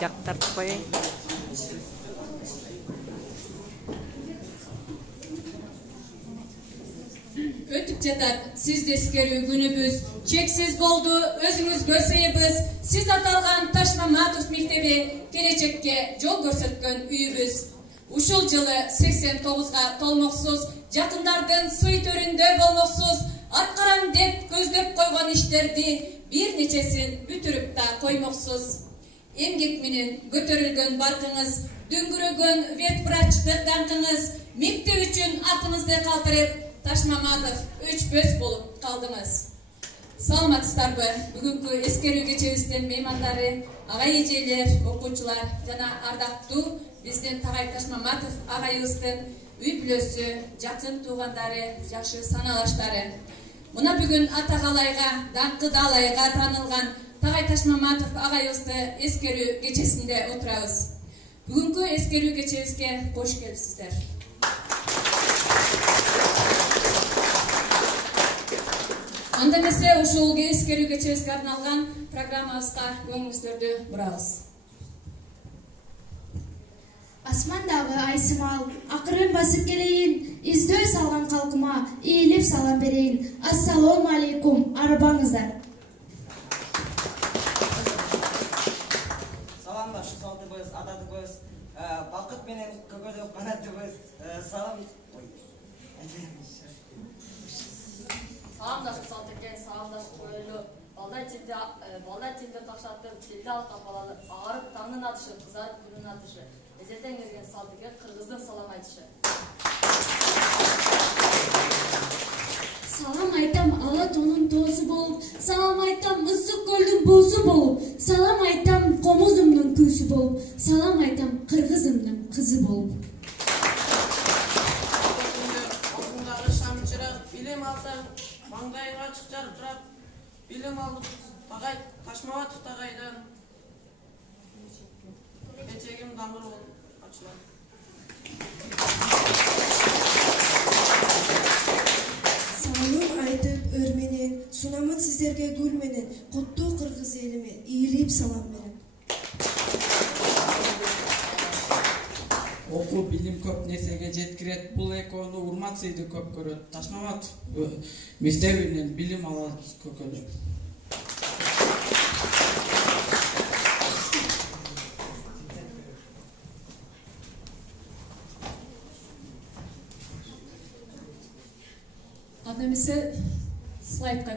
жактыртып коеюн. Ötüp жатат сиз ескерүү күнүбүз чексиз болду, өзүңүзгө сыйбыз. Сиз аталган Таш Маматов мектеби келечекке жол көрсөткөн үйүбүз. Ушул жылы 89га толмоксуз, жакындардын сый төрүндө болмоксуз, аткарам деп көздөп койгон иштерди бир нечесин бүтүрүп да коймоксуз. Эмгек менен көтөрүлгөн баркыңыз, дөңгүрөгөн ветврачтык даңкыңыз, мектеп үчүн атыңызды калтырып, Таш Маматов 3 бөз болуп калдыңыз. Саламатсыздарбы? Бүгүнкү эскерүү кечебиздин меймандары, агай эжелер, окуучулар жана ардактуу биздин Тагай Таш Маматов агайыбыздын үй бүлөсү, жакын туугандары, жакшы саналаштары. Мына бүгүн Атагалайга, даңкы Далайга таанылган Тагай Таш Маматов агайыбызды эскерүү кечесинде отурабыз. Бүгүнкү эскерүү кечебизге кош келипсиздер. Анда эмесе ушул эскерүү кечебизге арналган программабызга көңүлүңүздөрдү бурабыз. Асмандагы айсымал, акырын басып келейин, издөө салган калкыма ийилип салам берейин. Ассалому алейкум, арбаңыздар. Саламдашы салтыбыз, адатыбыз, бакыт менен көкөдөк канатыбыз, салам. Саламдашы салтыкен, саламдашы койлу, балдай тилди какшатып, тилди алкап алалы, аарып таңдын атышы, кызарып күнүн атышы, эзелден келген салтыкен кыргыздын салам айтышы. Салам айтам ала тонун тоосу болуп, салам айтам ысык көлдүн буусу болуп, салам айтам комузумдун күүсү болуп, салам айтам кыргызымдын кызы болуп. Алдыңдағы шамчырақ, билим алсаң, маңдайыңа ачык жаркырап, билим алдык Тагай Таш Маматов тагайдан. Келечегим даңгыр болуп ачылат. Салым айтып өр менен, сунамын сиздерге гүл менен, коттуу кыргыз элиме ийилип салам берем. Окуу билим көп нерсеге жеткирет, бул экөөнү урмат сыйды көп көрөт. Таш Маматов мектебинен билим алат көкөлөп. Анда эмесе слайдка